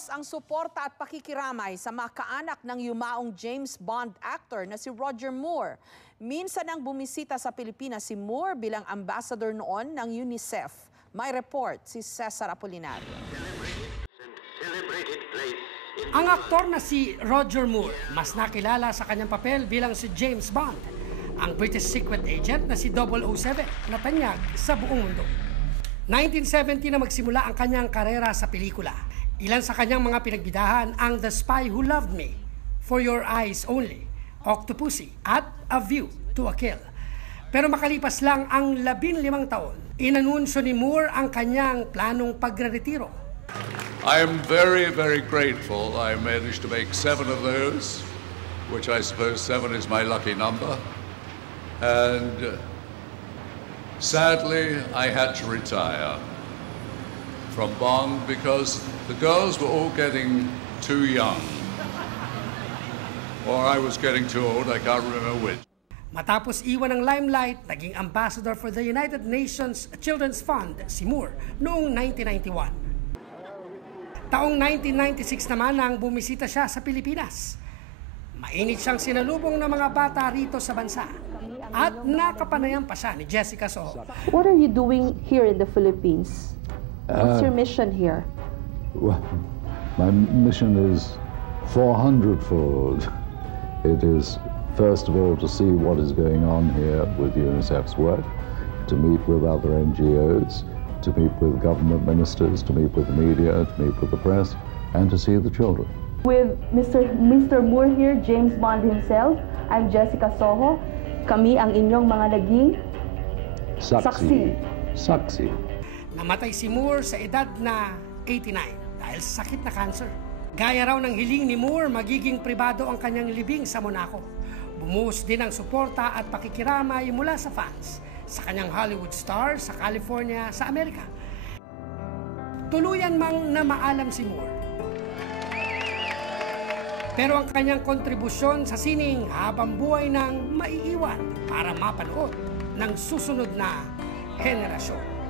Buhos ang suporta at pakikiramay sa mga kaanak ng yumaong James Bond actor na si Roger Moore. Minsan nang bumisita sa Pilipinas si Moore bilang ambassador noon ng UNICEF. May report si Cesar Apolinario. Ang aktor na si Roger Moore, mas nakilala sa kanyang papel bilang si James Bond, ang British secret agent na si 007 na tanyag sa buong mundo. 1970 na magsimula ang kanyang karera sa pelikula. Ilan sa kanyang mga pinagbidahan ang The Spy Who Loved Me, For Your Eyes Only, Octopussy at A View to a Kill. Pero makalipas lang ang 15 taon, inanunsyo ni Moore ang kanyang planong pagreretiro. I am very, very grateful I managed to make 7 of those, which I suppose 7 is my lucky number. And sadly, I had to retire from Bond because the girls were all getting too young. Or I was getting too old, I can't remember which. Matapos iwan ng limelight, naging ambassador for the United Nations Children's Fund si Moore noong 1991. Taong 1996 naman nang bumisita siya sa Pilipinas. Mainit siyang sinalubong ng mga bata rito sa bansa at nakapanayan pa siya ni Jessica Soho. What are you doing here in the Philippines? What's your mission here? Well, my mission is 400-fold. It is, first of all, to see what is going on here with UNICEF's work, to meet with other NGOs, to meet with government ministers, to meet with the media, to meet with the press, and to see the children. With Mr. Moore here, James Bond himself, I'm Jessica Soho. Kami ang inyong mga naging saksi. Namatay si Moore sa edad na 89 dahil sa sakit na cancer. Gaya raw ng hiling ni Moore, magiging pribado ang kanyang libing sa Monaco. Bumuhos din ang suporta at pakikiramay mula sa fans sa kanyang Hollywood star sa California, sa Amerika. Tuluyan mang namaalam si Moore. Pero ang kanyang kontribusyon sa sining habang buhay nang maiiwan para mapanood ng susunod na henerasyon.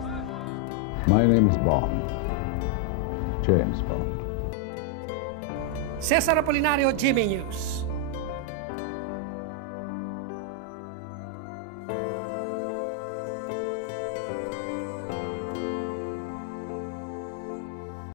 My name is Bond. James Bond. Cesar Apolinario, GMA News.